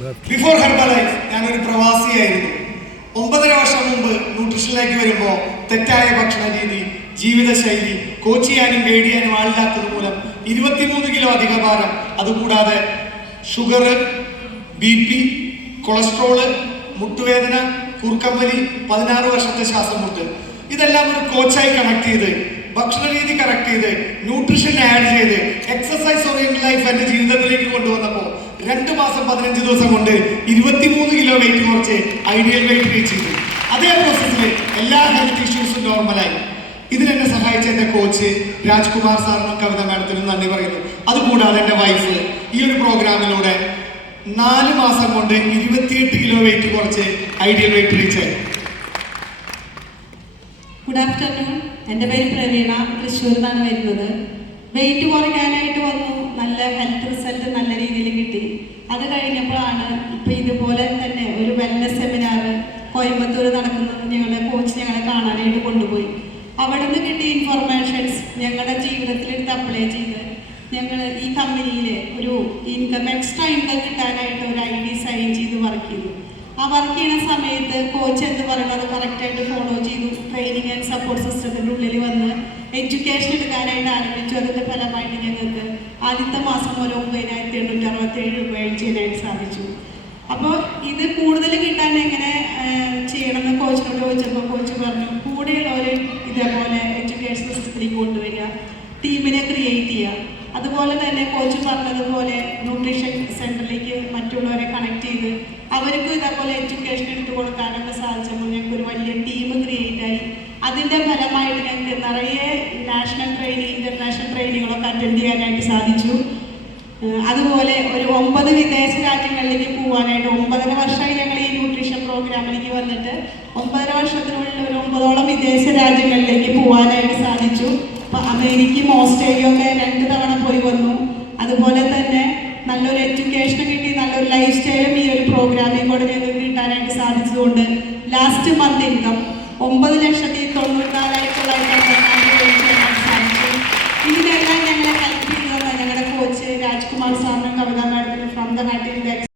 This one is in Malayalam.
ബിഫോർ ഹെർബലൈഫ് ഞാനൊരു പ്രവാസിയായിരുന്നു. ഒമ്പതര വർഷം മുമ്പ് ന്യൂട്രീഷനിലേക്ക് വരുമ്പോൾ തെറ്റായ ഭക്ഷണ രീതി ജീവിതശൈലി കോച്ച് ചെയ്യാനും വേടിയാനും ആളില്ലാത്തത് മൂലം ഇരുപത്തിമൂന്ന് കിലോ അധിക ഭാരം. അതുകൂടാതെ ഷുഗർ ബി പി കൊളസ്ട്രോൾ മുട്ടുവേദന കൂർക്കമ്പലി പതിനാറ് വർഷത്തെ ശ്വാസം മുട്ട് ഇതെല്ലാം ഒരു കോച്ചായി കണക്ട് ചെയ്ത് ഭക്ഷണ രീതി കറക്റ്റ് ചെയ്ത് ന്യൂട്രീഷൻ ആഡ് ചെയ്ത് എക്സസൈസ് ഓറിയന്റഡ് ലൈഫ് എന്റെ കൊണ്ടുവന്നപ്പോൾ രണ്ട് മാസം പതിനഞ്ച് ദിവസം കൊണ്ട് ഇരുപത്തിമൂന്ന് കിലോ വെയിറ്റ് കുറച്ച് ഐഡിയൽ വെയിറ്റ് റീച്ച് ചെയ്തു. അതേ പ്രോസസ്സിൽ എല്ലാ ഹെൽത്ത് ഇഷ്യൂസും നോർമലായി ഇതിനെന്നെ സഹായിച്ച എന്റെ കോച്ച് രാജ്കുമാർ സാറിനും കവിത മാഡത്തിനും നന്ദി പറയുന്നു. അതുകൂടാതെ എന്റെ വൈഫ് ഈ ഒരു പ്രോഗ്രാമിലൂടെ നാല് മാസം കൊണ്ട് ഇരുപത്തിയെട്ട് കിലോ വെയിറ്റ് കുറച്ച് ഐഡിയൽ വെയിറ്റ് റീച്ച് ആയി. ഗുഡ് ആഫ്റ്റർനൂൺ എന്റെ പേര് പ്രവീണ. തൃശ്ശൂരിൽ നിന്നാണ് വരുന്നത്. വെയിറ്റ് കുറയ്ക്കാനായിട്ട് വന്നു. നല്ല ഹെൽത്ത് റിസൾട്ട് നല്ല രീതിയിൽ കിട്ടി. അത് കഴിഞ്ഞപ്പോഴാണ് ഇപ്പം ഇതുപോലെ തന്നെ ഒരു വെൽനസ് സെമിനാർ കോയമ്പത്തൂർ നടക്കുന്നത് ഞങ്ങളുടെ കോച്ച് ഞങ്ങളെ കാണാനായിട്ട് കൊണ്ടുപോയി. അവിടെ നിന്ന് കിട്ടിയ ഇൻഫർമേഷൻസ് ഞങ്ങളുടെ ജീവിതത്തിൽ എടുത്ത് അപ്ലൈ ചെയ്ത് ഞങ്ങൾ ഈ കമ്പനിയിൽ ഒരു ഇൻകം എക്സ്ട്രാ ഇൻകം കിട്ടാനായിട്ട് ഒരു ഐ ഡി സൈൻ ചെയ്ത് വർക്ക് ചെയ്തു. ആ വർക്ക് ചെയ്യുന്ന സമയത്ത് കോച്ച് എന്ത് പറയുന്നത് കറക്റ്റായിട്ട് ഫോളോ ചെയ്തു. ട്രെയിനിങ് ആൻഡ് സപ്പോർട്ട് സിസ്റ്റത്തിന്റെ ഉള്ളിൽ വന്ന് എഡ്യൂക്കേഷൻ എടുക്കാനായിട്ട് ആരംഭിച്ചു. അതിന്റെ ഫലമായിട്ട് ഞങ്ങൾക്ക് ആദ്യത്തെ മാസം ഒരു ഒമ്പതിനായിരത്തി എണ്ണൂറ്റി അറുപത്തേഴ് രൂപ ചെയ്യാനായിട്ട് സാധിച്ചു. അപ്പോൾ ഇത് കൂടുതൽ കിട്ടാൻ എങ്ങനെ ചെയ്യണമെന്ന് കോച്ചിനോട് ചോദിച്ചപ്പോൾ കോച്ച് പറഞ്ഞു കൂടെയുള്ളവർ ഇതേപോലെ എഡ്യൂക്കേഷൻ സിസ്റ്റത്തിലേക്ക് കൊണ്ടുവരിക ടീമിനെ ക്രിയേറ്റ് ചെയ്യുക. അതുപോലെ തന്നെ കോച്ച് പറഞ്ഞതുപോലെ ന്യൂട്രീഷൻ സെന്ററിലേക്ക് മറ്റുള്ളവരെ കണക്ട് ചെയ്ത് അവർക്കും ഇതേപോലെ എഡ്യൂക്കേഷൻ എടുത്തു കൊടുക്കാനൊക്കെ സാധിച്ചപ്പോൾ ഞങ്ങൾക്ക് ഒരു വലിയ ടീം ക്രിയേറ്റ് ആയി. അതിന്റെ ഫലമായിട്ട് ഞങ്ങൾക്ക് അതുപോലെ ഒരു ഒമ്പത് വിദേശ രാജ്യങ്ങളിലേക്ക് പോകാനായിട്ട് ഒമ്പതര വർഷമായി ഞങ്ങൾ ഈ ന്യൂട്രീഷൻ പ്രോഗ്രാമിലേക്ക് വന്നിട്ട് ഒമ്പതര വർഷത്തിനുള്ളിൽ ഒരു ഒമ്പതോളം വിദേശ രാജ്യങ്ങളിലേക്ക് പോകാനായിട്ട് സാധിച്ചു. അപ്പോൾ അമേരിക്കയും ഓസ്ട്രേലിയ ഒക്കെ രണ്ട് തവണ പോയി വന്നു. അതുപോലെ തന്നെ നല്ലൊരു എഡ്യൂക്കേഷൻ കിട്ടി നല്ലൊരു ലൈഫ് സ്റ്റൈലും ഈ ഒരു പ്രോഗ്രാമിൽ കൂടെ ഞങ്ങൾക്ക് കിട്ടാനായിട്ട് സാധിച്ചതുകൊണ്ട് ലാസ്റ്റ് മന്ത് ഇൻകം ഒമ്പത് ലക്ഷത്തി തൊണ്ണൂറ്റിനാലായിരത്തി una